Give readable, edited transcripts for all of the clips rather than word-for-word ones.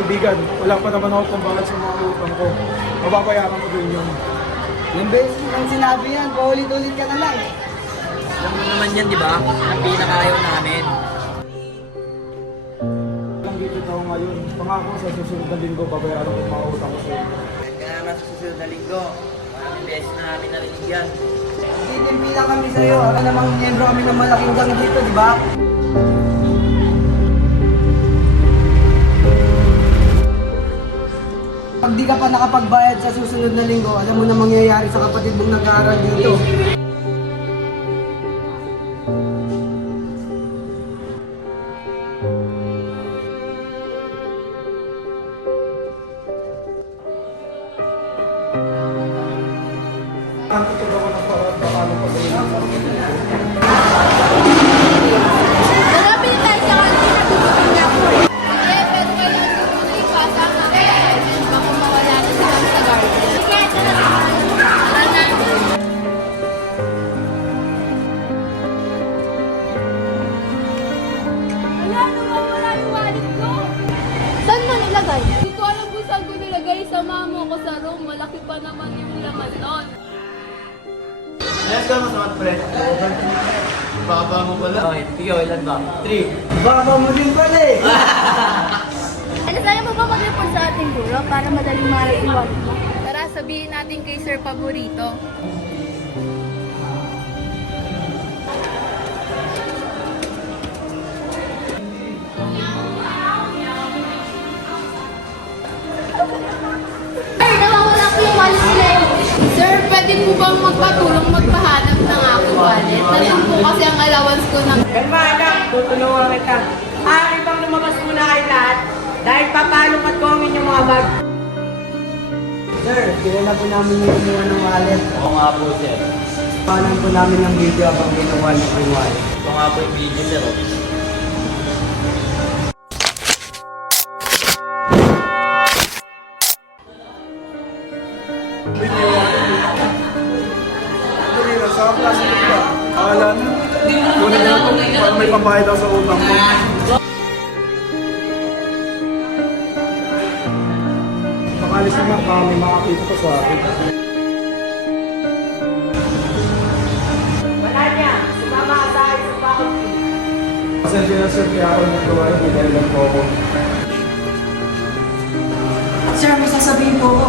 kaibigan. Wala pa naman ako kung bakit sa mga utang ko. Mababayaran ko din yun. Yung beses nang sinabi yan, paulit-ulit ka na lang. Alam mo naman yan, di ba? Ang pinakaayaw namin. Nandito ako ngayon. Pangako sa susunod na linggo, babayaran ko yung mga utang ko sa'yo. Kaya naman sa susunod na linggo. Maraming beses na namin narinig yan. Titimpi lang kami sa'yo. Ako namang miyembro kami ng malaking gang dito, di ba? Pag di ka pa nakapagbayad sa susunod na linggo, alam mo na mangyayari sa kapatid mong nag-aaral dito. Ang tutulong ko ng parang pakalo pa sa'yo. Marami na tayo sa kantin na bibigyan niya ako eh. Eh, pero kailangan ko muna ipasa ang aking assignment baka mawala na sila sa garden. Kaya ito na lang. Tara na. Wala, nawawala yung wallet ko. Saan mo nilagay? Hindi ko alam kung saan ko nilagay. Sama mo ko sa room. Malaki pa naman yung laman nun. Ayos ka masama, pre. Baba mo pala. Okay, ikaw, ilan ba? 3. Baka mo din pala eh. Alasaya mo ba mag-report sa ating guro para madaling maiwan mo? Tara, sabihin natin kay Sir Paborito. Sir, nawawala ko yung wallet ko. Sir, pwede po bang magpatulong magpahanap ng aking wallet? Nandun po kasi ang allowance ko ng... Kalma anak, tutulungan kita. Ari bang lumabas muna kayo lahat? Dahil papalungat ko ang inyong mga bag. Sir, kilala po namin yung kumuha ng wallet. Oo nga po, sir. Panan po namin ng video habang ginawa niyo po yung wallet. Ito nga po yung video, sir. Oh. Hindi na, sa klase ko ba? Akala na. Kunin na ito para may pambayad daw sa utang ko. Pakalis naman ka, may makakita ko sa akin. Wala niya, sumama ka sa akin sa faculty. Pasensya na sir, kaya ako nagawa yung bigay lang po ako. Sir, may sasabihin po ko.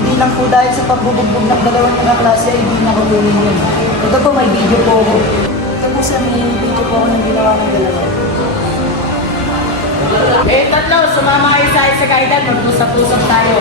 Hindi lang po dahil sa pagbubugbog ng dalawang kaklase ay hindi nakukunin yun. Ito po, may video po ako. Ito po sir, may video po ako ng ginawa ng dalawa. Eh, tatlo, sumama kayo sa akin sa kaidan, mag-usap-usap tayo.